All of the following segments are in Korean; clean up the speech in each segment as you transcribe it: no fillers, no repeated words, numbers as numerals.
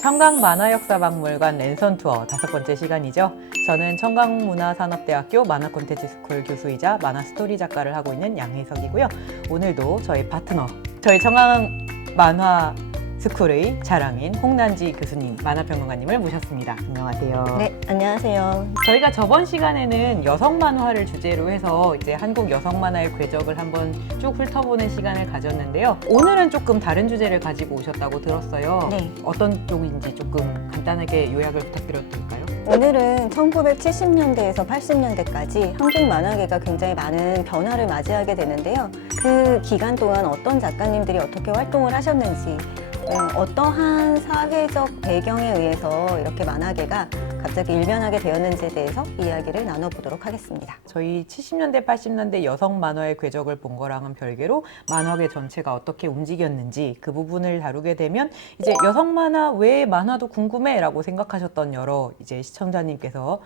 청강만화역사박물관 랜선 투어 5번째 시간이죠. 저는 청강문화산업대학교 만화콘텐츠스쿨 교수이자 만화스토리 작가를 하고 있는 양혜석이고요. 오늘도 저희 파트너, 저희 청강만화 스쿨의 자랑인 홍난지 교수님, 만화평론가님을 모셨습니다. 안녕하세요. 네, 안녕하세요. 저희가 저번 시간에는 여성 만화를 주제로 해서 이제 한국 여성 만화의 궤적을 한번 쭉 훑어보는 시간을 가졌는데요. 오늘은 조금 다른 주제를 가지고 오셨다고 들었어요. 네. 어떤 쪽인지 조금 간단하게 요약을 부탁드려도 될까요? 오늘은 1970년대에서 80년대까지 한국 만화계가 굉장히 많은 변화를 맞이하게 되는데요. 그 기간 동안 어떤 작가님들이 어떻게 활동을 하셨는지, 어떠한 사회적 배경에 의해서 이렇게 만화계가 갑자기 일변하게 되었는지에 대해서 이야기를 나눠보도록 하겠습니다. 저희 70년대, 80년대 여성 만화의 궤적을 본 거랑은 별개로 만화계 전체가 어떻게 움직였는지 그 부분을 다루게 되면 이제 여성 만화 외의 만화도 궁금해 라고 생각하셨던 여러 이제 시청자님께서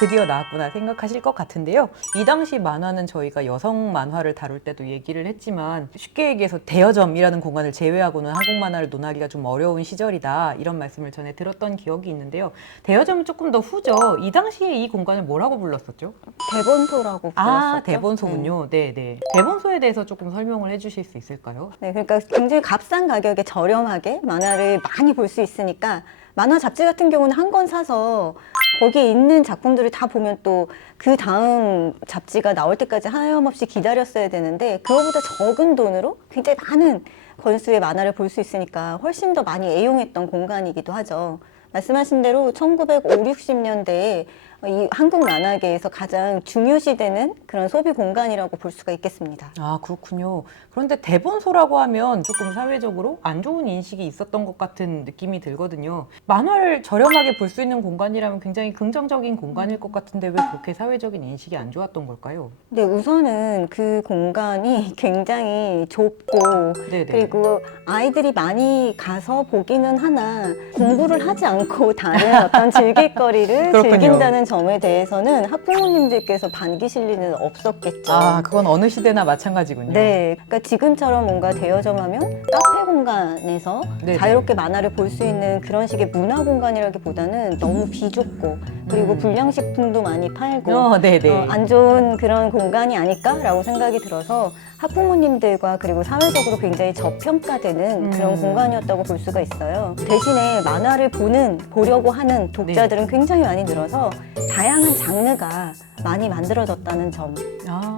드디어 나왔구나 생각하실 것 같은데요. 이 당시 만화는 저희가 여성 만화를 다룰 때도 얘기를 했지만 쉽게 얘기해서 대여점이라는 공간을 제외하고는 한국 만화를 논하기가 좀 어려운 시절이다 이런 말씀을 전에 들었던 기억이 있는데요. 대여점은 조금 더 후죠. 이 당시에 이 공간을 뭐라고 불렀었죠? 대본소라고 불렀었죠. 대본소군요. 네. 대본소에 대해서 조금 설명을 해주실 수 있을까요? 네, 그러니까 굉장히 값싼 가격에 저렴하게 만화를 많이 볼 수 있으니까 만화 잡지 같은 경우는 한 권 사서 거기에 있는 작품들을 다 보면 또 그 다음 잡지가 나올 때까지 하염없이 기다렸어야 되는데 그거보다 적은 돈으로 굉장히 많은 권수의 만화를 볼 수 있으니까 훨씬 더 많이 애용했던 공간이기도 하죠. 말씀하신 대로 1950, 60년대에 이 한국 만화계에서 가장 중요시되는 그런 소비 공간이라고 볼 수가 있겠습니다. 그렇군요. 그런데 대본소라고 하면 조금 사회적으로 안 좋은 인식이 있었던 것 같은 느낌이 들거든요. 만화를 저렴하게 볼 수 있는 공간이라면 굉장히 긍정적인 공간일 것 같은데 왜 그렇게 사회적인 인식이 안 좋았던 걸까요? 네, 우선은 그 공간이 굉장히 좁고 네네. 그리고 아이들이 많이 가서 보기는 하나 공부를 하지 않고 다른 어떤 즐길거리를 그렇군요. 즐긴다는 점에 대해서는 학부모님들께서 반기실 리는 없었겠죠. 그건 어느 시대나 마찬가지군요. 네, 그러니까 지금처럼 뭔가 대여점 하면 카페 공간에서 네네. 자유롭게 만화를 볼 수 있는 그런 식의 문화 공간이라기보다는 너무 비좁고 그리고 불량식품도 많이 팔고 네네. 안 좋은 그런 공간이 아닐까라고 생각이 들어서 학부모님들과 그리고 사회적으로 굉장히 저평가되는 그런 공간이었다고 볼 수가 있어요. 대신에 만화를 보려고 하는 독자들은 굉장히 많이 늘어서 다양한 장르가 많이 만들어졌다는 점.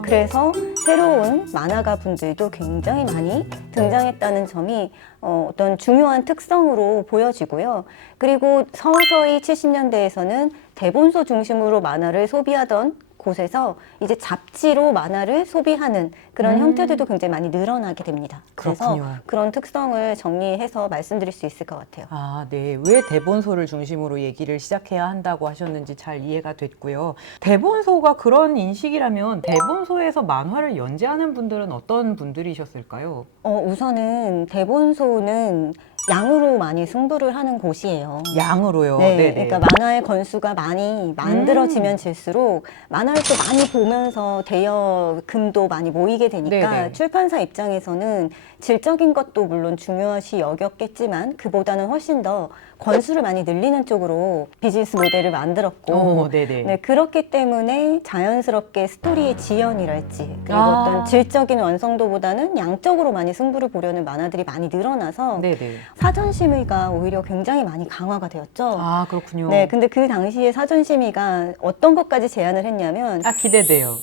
그래서 새로운 만화가 분들도 굉장히 많이 등장했다는 점이 어떤 중요한 특성으로 보여지고요. 그리고 서서히 70년대에서는 대본소 중심으로 만화를 소비하던 곳에서 이제 잡지로 만화를 소비하는 그런 형태들도 굉장히 많이 늘어나게 됩니다. 그래서 그렇군요. 그런 특성을 정리해서 말씀드릴 수 있을 것 같아요. 네. 왜 대본소를 중심으로 얘기를 시작해야 한다고 하셨는지 잘 이해가 됐고요. 대본소가 그런 인식이라면 대본소에서 만화를 연재하는 분들은 어떤 분들이셨을까요? 우선은 대본소는 양으로 많이 승부를 하는 곳이에요. 양으로요? 네, 네네. 그러니까 만화의 건수가 많이 만들어지면 질수록 만화를 또 많이 보면서 대여금도 많이 모이게 되니까 네네. 출판사 입장에서는 질적인 것도 물론 중요시 여겼겠지만 그보다는 훨씬 더 권수를 많이 늘리는 쪽으로 비즈니스 모델을 만들었고 네네. 네, 그렇기 때문에 자연스럽게 스토리의 지연이랄지 그리고 어떤 질적인 완성도보다는 양적으로 많이 승부를 보려는 만화들이 많이 늘어나서 네네. 사전심의가 오히려 굉장히 많이 강화가 되었죠. 그렇군요. 네, 근데 그 당시에 사전심의가 어떤 것까지 제안을 했냐면 기대돼요.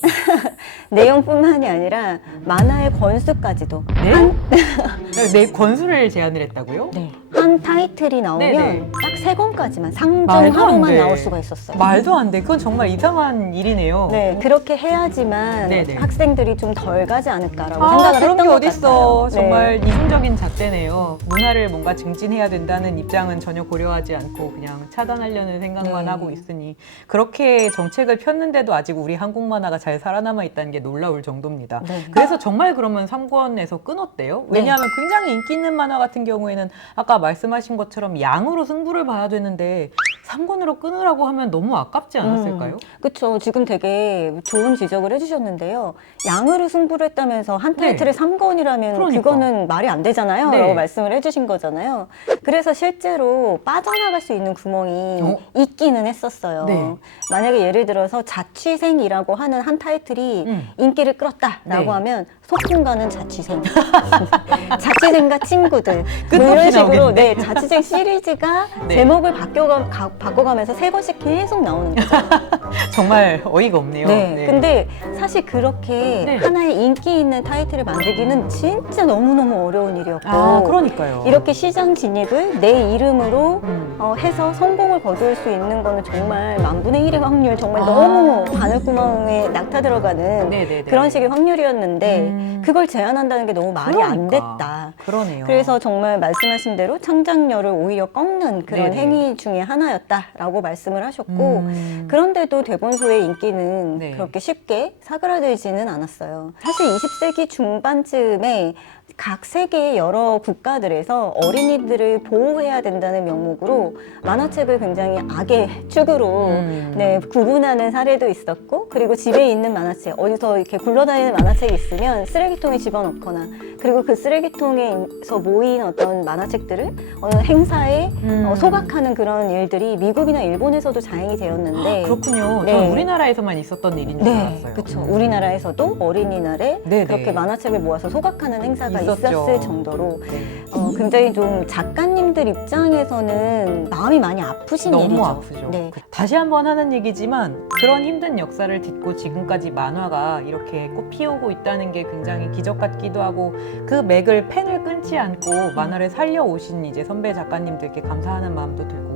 내용뿐만이 아니라 만화의 권수까지도 네, 권수를 제안을 했다고요? 한 타이틀이 나오면 네네. 딱 3권까지만 상중 말도 안 하루만 돼. 나올 수가 있었어요. 말도 안 돼. 그건 정말 이상한 일이네요. 네, 그렇게 해야지만 네네. 학생들이 좀 덜 가지 않을까라고 생각을 그런 했던 게 것 어딨어. 같아요. 정말 이중적인 잣대네요. 문화를 뭔가 증진해야 된다는 입장은 전혀 고려하지 않고 그냥 차단하려는 생각만 네. 하고 있으니 그렇게 정책을 폈는데도 아직 우리 한국 만화가 잘 살아남아 있다는 게 놀라울 정도입니다. 네. 그래서 정말 그러면 3권에서 끊었대요? 왜냐하면 굉장히 인기 있는 만화 같은 경우에는 아까 말씀하신 것처럼 양으로 승부를 봐야 되는데 3권으로 끊으라고 하면 너무 아깝지 않았을까요? 그쵸. 지금 되게 좋은 지적을 해주셨는데요. 양으로 승부를 했다면서 한 타이틀에 3권이라면 그러니까. 그거는 말이 안 되잖아요. 네. 라고 말씀을 해주신 거잖아요. 그래서 실제로 빠져나갈 수 있는 구멍이 있기는 했었어요. 네. 만약에 예를 들어서 자취생이라고 하는 한 타이틀이 인기를 끌었다라고 네. 하면 소풍 가는 자취생, 자취생과 친구들 뭐 끝없이 이런 식으로 나오겠네. 네, 자취생 시리즈가 네. 제목을 바꿔가면서 3권씩 계속 나오는 거죠. 정말 어이가 없네요. 네. 근데 사실 그렇게 네. 하나의 인기 있는 타이틀을 만들기는 진짜 너무너무 어려운 일이었고 아, 그러니까요. 이렇게 시장 진입을 내 이름으로 음. 해서 성공을 거둘 수 있는 거는 정말 만분의 1의 확률, 정말 아. 너무 바늘구멍에 낙타 들어가는 네네네. 그런 식의 확률이었는데 그걸 제한한다는 게 너무 말이 안 그러니까. 됐다. 그러네요. 그래서 정말 말씀하신 대로 창작력을 오히려 꺾는 그런 네네. 행위 중에 하나였다라고 말씀을 하셨고 그런데도 대본소의 인기는 네. 그렇게 쉽게 사그라들지는 않았어요. 사실 20세기 중반쯤에 각 세계의 여러 국가들에서 어린이들을 보호해야 된다는 명목으로 만화책을 굉장히 악의 축으로 네, 구분하는 사례도 있었고 그리고 집에 있는 만화책, 어디서 이렇게 굴러다니는 만화책이 있으면 쓰레기통에 집어넣거나 그리고 그 쓰레기통에서 모인 어떤 만화책들을 어느 행사에 소각하는 그런 일들이 미국이나 일본에서도 자행이 되었는데 그렇군요. 네. 저는 우리나라에서만 있었던 일인 줄 네, 알았어요. 그렇죠. 우리나라에서도 어린이날에 네네. 그렇게 만화책을 모아서 소각하는 행사가 있었죠. 있었을 정도로 네. 굉장히 좀 작가님들 입장에서는 마음이 많이 아프신 너무 일이죠. 아프죠. 네. 다시 한번 하는 얘기지만 그런 힘든 역사를 딛고 지금까지 만화가 이렇게 꽃 피우고 있다는 게 굉장히 기적 같기도 하고 그 맥을 펜을 끊지 않고 만화를 살려오신 이제 선배 작가님들께 감사하는 마음도 들고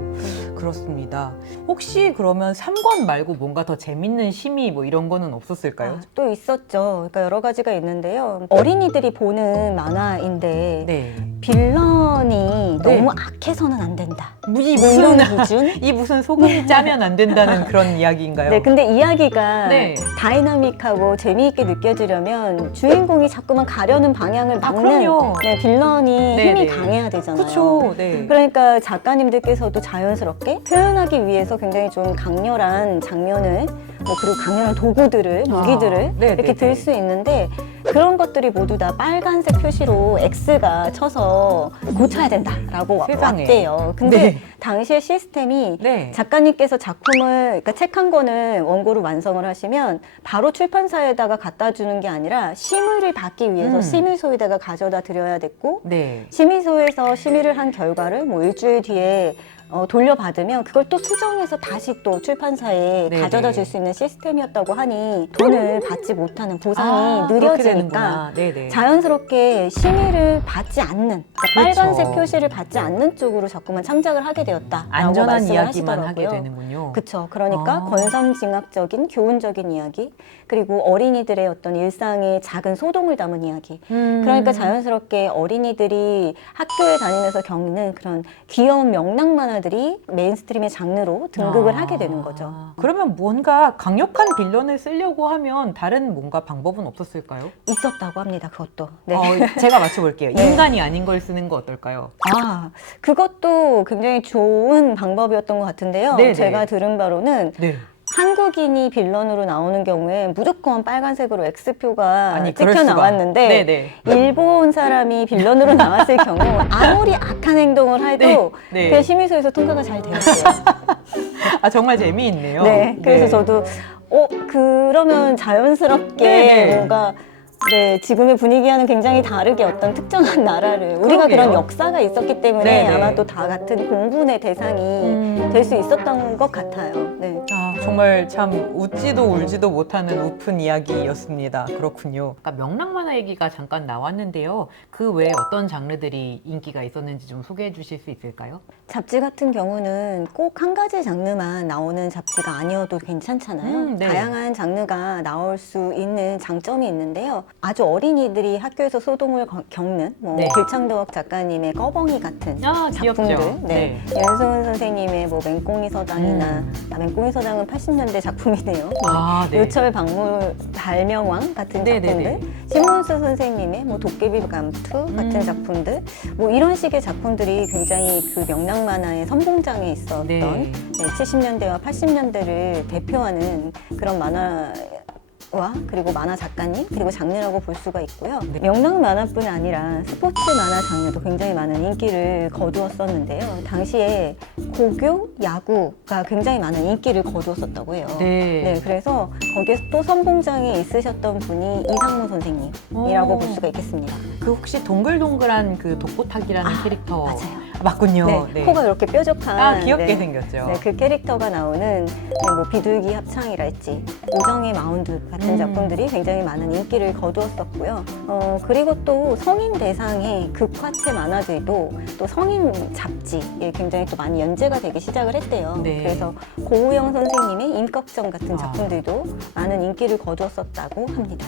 그렇습니다. 혹시 그러면 3권 말고 뭔가 더 재밌는 심의 뭐 이런 거는 없었을까요? 또 있었죠. 그러니까 여러 가지가 있는데요. 어린이들이 보는 만화인데 네. 빌런이 네. 너무 악해서는 안 된다. 이 뭐 이런 무슨 기준? 이 무슨 소금이 짜면 안 된다는 그런 이야기인가요? 네, 근데 이야기가 네. 다이나믹하고 재미있게 느껴지려면 주인공이 자꾸만 가려는 방향을 아, 막는 그럼요. 네, 빌런이 네, 힘이 네. 강해야 되잖아요. 그렇죠. 네. 그러니까 작가님들께서도 자연스럽게 표현하기 위해서 굉장히 좀 강렬한 장면을 그리고 강렬한 도구들을, 무기들을 네, 이렇게 네, 들 네. 수 있는데 그런 것들이 모두 다 빨간색 표시로 X가 쳐서 고쳐야 된다라고 세상에. 왔대요. 근데 네. 당시의 시스템이 네. 작가님께서 작품을, 그러니까 책 한 권을 원고로 완성을 하시면 바로 출판사에다가 갖다 주는 게 아니라 심의를 받기 위해서 심의소에다가 가져다 드려야 됐고 네. 심의소에서 심의를 한 결과를 뭐 일주일 뒤에 돌려받으면 그걸 또 수정해서 다시 또 출판사에 네네. 가져다 줄 수 있는 시스템이었다고 하니 돈을 받지 못하는 보상이 아, 그렇게 느려지니까 되는구나. 네네. 자연스럽게 심의를 받지 않는, 그러니까 그렇죠. 빨간색 표시를 받지 않는 쪽으로 자꾸만 창작을 하게 되었다라고 안전한 말씀을 이야기만 하시더라고요. 하게 되는군요. 그렇죠. 그러니까 아. 권선징악적인 교훈적인 이야기, 그리고 어린이들의 어떤 일상의 작은 소동을 담은 이야기. 그러니까 자연스럽게 어린이들이 학교에 다니면서 겪는 그런 귀여운 명랑 만화들이 메인스트림의 장르로 등극을 하게 되는 거죠. 그러면 뭔가 강력한 빌런을 쓰려고 하면 다른 뭔가 방법은 없었을까요? 있었다고 합니다. 그것도. 네. 제가 맞춰볼게요. 네. 인간이 아닌 걸 쓰는 거 어떨까요? 그것도 굉장히 좋은 방법이었던 것 같은데요. 네네. 제가 들은 바로는 네. 한국인이 빌런으로 나오는 경우에 무조건 빨간색으로 X표가 그럴 찍혀 수가. 나왔는데 네네. 일본 사람이 빌런으로 나왔을 경우 아무리 악한 행동을 해도 네. 그냥 심의소에서 통과가 잘 되었어요. 아, 정말 재미있네요. 네, 그래서 저도 그러면 자연스럽게 네네. 뭔가 지금의 분위기와는 굉장히 다르게 어떤 특정한 나라를 우리가 그러게요. 그런 역사가 있었기 때문에 네네. 아마도 다 같은 공분의 대상이 될 수 있었던 것 같아요. 네. 정말 참 웃지도 울지도 못하는 우픈 이야기였습니다. 그렇군요. 아까 명랑 만화 얘기가 잠깐 나왔는데요. 그 외에 어떤 장르들이 인기가 있었는지 좀 소개해 주실 수 있을까요? 잡지 같은 경우는 꼭 한 가지 장르만 나오는 잡지가 아니어도 괜찮잖아요. 네. 다양한 장르가 나올 수 있는 장점이 있는데요. 아주 어린이들이 학교에서 소동을 겪는 뭐 네. 길창덕 작가님의 꺼벙이 같은 아, 귀엽죠. 작품들, 네. 윤승훈 선생님의 뭐 맹꽁이 서당이나 맹꽁이 서당은 80년대 작품이네요. 아, 네. 요철 박물 발명왕 같은 네네네. 작품들, 신문수 선생님의 뭐 도깨비 감투 같은 작품들, 뭐 이런 식의 작품들이 굉장히 그 명랑 만화의 선봉장에 있었던 네. 70년대와 80년대를 대표하는 그런 만화와 그리고 만화 작가님 그리고 장르라고 볼 수가 있고요. 네. 명랑 만화뿐 아니라 스포츠 만화 장르도 굉장히 많은 인기를 거두었었는데요. 당시에 고교, 야구가 굉장히 많은 인기를 거두었었다고 해요. 네. 그래서 거기에 또 선봉장에 있으셨던 분이 이상무 선생님이라고 오. 볼 수가 있겠습니다. 그 혹시 동글동글한 그 독보탁이라는 캐릭터 맞아요. 맞군요. 네, 네. 코가 이렇게 뾰족한 아, 귀엽게 네. 생겼죠. 네, 그 캐릭터가 나오는 뭐 비둘기 합창이랄지 우정의 마운드 같은 작품들이 굉장히 많은 인기를 거두었었고요. 그리고 또 성인 대상의 극화체 만화들도 또 성인 잡지에 굉장히 또 많이 연재가 되기 시작을 했대요. 네. 그래서 고우영 선생님의 임꺽정 같은 아. 작품들도 많은 인기를 거두었었다고 합니다.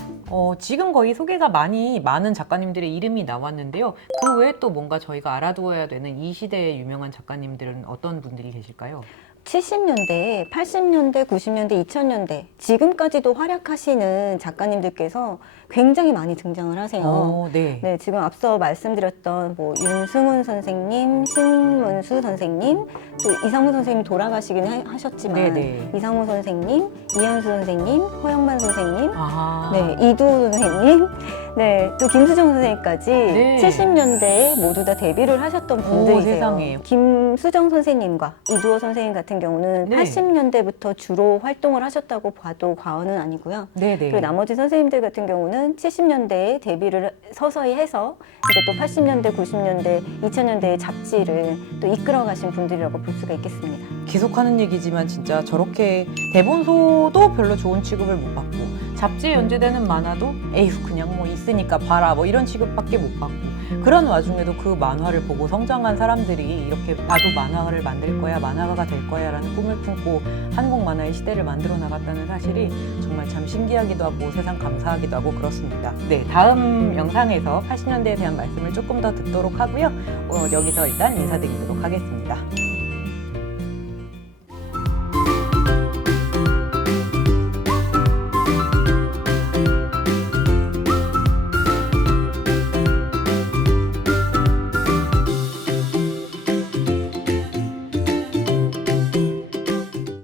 지금 거의 소개가 많은 작가님들의 이름이 나왔는데요. 그 외에 또 뭔가 저희가 알아두어야 되는 이 시대의 유명한 작가님들은 어떤 분들이 계실까요? 70년대, 80년대, 90년대, 2000년대 지금까지도 활약하시는 작가님들께서 굉장히 많이 등장을 하세요. 네. 네, 지금 앞서 말씀드렸던 뭐 윤승훈 선생님, 신문수 선생님, 또 이상무 선생님 돌아가시긴 하셨지만 네네. 이상무 선생님, 이현수 선생님, 허영만 선생님, 아. 네, 이두호 선생님, 네, 또 김수정 선생님까지 네. 70년대에 모두 다 데뷔를 하셨던 오, 분들이세요. 세상에. 김수정 선생님과 이두호 선생님 같은 경우는 네. 80년대부터 주로 활동을 하셨다고 봐도 과언은 아니고요. 네네. 그리고 나머지 선생님들 같은 경우는 70년대에 데뷔를 서서히 해서 이제 또 80년대, 90년대, 2000년대의 잡지를 또 이끌어가신 분들이라고 볼 수가 있겠습니다. 계속하는 얘기지만 진짜 저렇게 대본소도 별로 좋은 취급을 못 받고 잡지에 연재되는 만화도 에휴 그냥 뭐 있으니까 봐라 뭐 이런 취급밖에 못 받고 그런 와중에도 그 만화를 보고 성장한 사람들이 이렇게 나도 만화를 만들 거야 만화가가 될 거야 라는 꿈을 품고 한국 만화의 시대를 만들어 나갔다는 사실이 정말 참 신기하기도 하고 세상 감사하기도 하고 그렇습니다. 네, 다음 영상에서 80년대에 대한 말씀을 조금 더 듣도록 하고요. 여기서 일단 인사드리도록 하겠습니다.